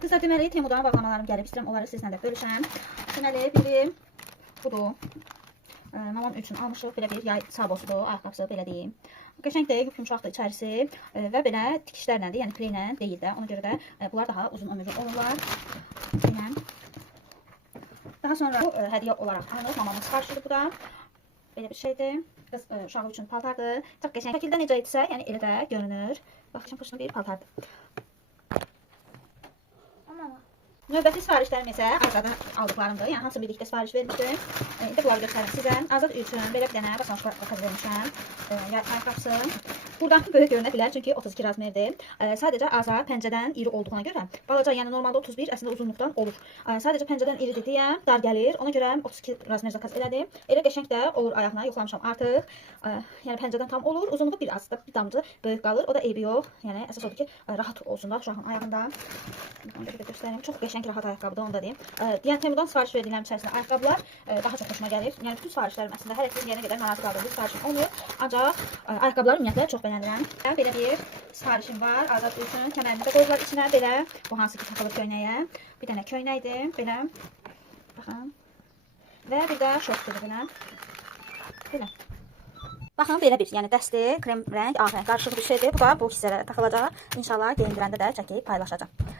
Qızlar, deməli, Temudan bağlamalarım gəlib. İstəyirəm onları sizinlə də bölüşəm. Deməli, biri budur. Mamam üçün almışıq. Belə bir yay sabosudur, ayaqqabısı, belə deyim. Qəşəngdir, yumşaqdır içərisi və belə tikişlərləndir, yəni pleylə deyil də. Ona görə də bunlar daha uzun ömürlü olurlar. Daha sonra bu hədiyyə olaraq alınır. Mamamın sifarişidir bu da. Belə bir şeydir. Qız uşağı üçün paltardır. Çox qəşəng şəkildə necə etsə, yəni elə də görünür. Baxışın pışını bir paltardır. Növbəti sifarişlərim isə Azadan aldıqlarımdır. Yəni hamısı birlikdə sifariş vermişdim. İndi bunları göstərim sizə. Azad üçün belə bir dənə basanışlar vermişəm. Ayaqqabısı. Buradan böyük görünə bilər çünki 32 razmerdir. Sadəcə Azad pəncədən iri olduğuna görə balaca, yəni normalda 31, əslində uzunluqdan olur. Sadəcə pəncədən iridir deyə dar gəlir. Ona görə 32 razmer zakaz elədim. Elə qəşəng də olur ayağına, yoxlamışam artıq. Yəni pəncədən tam olur. Uzunluğu bir az da bir damcı böyük qalır. O da eybi yox. Yəni əsas odur ki, rahat olsun da uşağın ayağında. Onu da göstəreyim. Çox qəşəng rahat ayaqqabıdır, onu da deyim. Yəni Temudan sifariş verdiklərim içərisində ayaqqabılar daha çox xoşuma gəlir. Yəni bütün sifarişlərim əslində hər həftə yenə qədər narazı qaldığım sifarişim olmuyor. Ancaq ayaqqabıları ümumiyyətlə çox bəyənirəm. Belə bir sifarişim var. Azad üçün kəmərini də qoydular içinə. Belə bu hansı ki taxılır köynəyə. Bir dənə köynəkdir. Belə. Baxın. Və bir də şortdur belə. Belə. Baxın, belə bir, yəni dəsti, krem rəng, ağ rəng qarışıq bir şeydir. Bu da bu hissələrə taxılacaq. İnşallah geyindirəndə də çəkib paylaşacaq.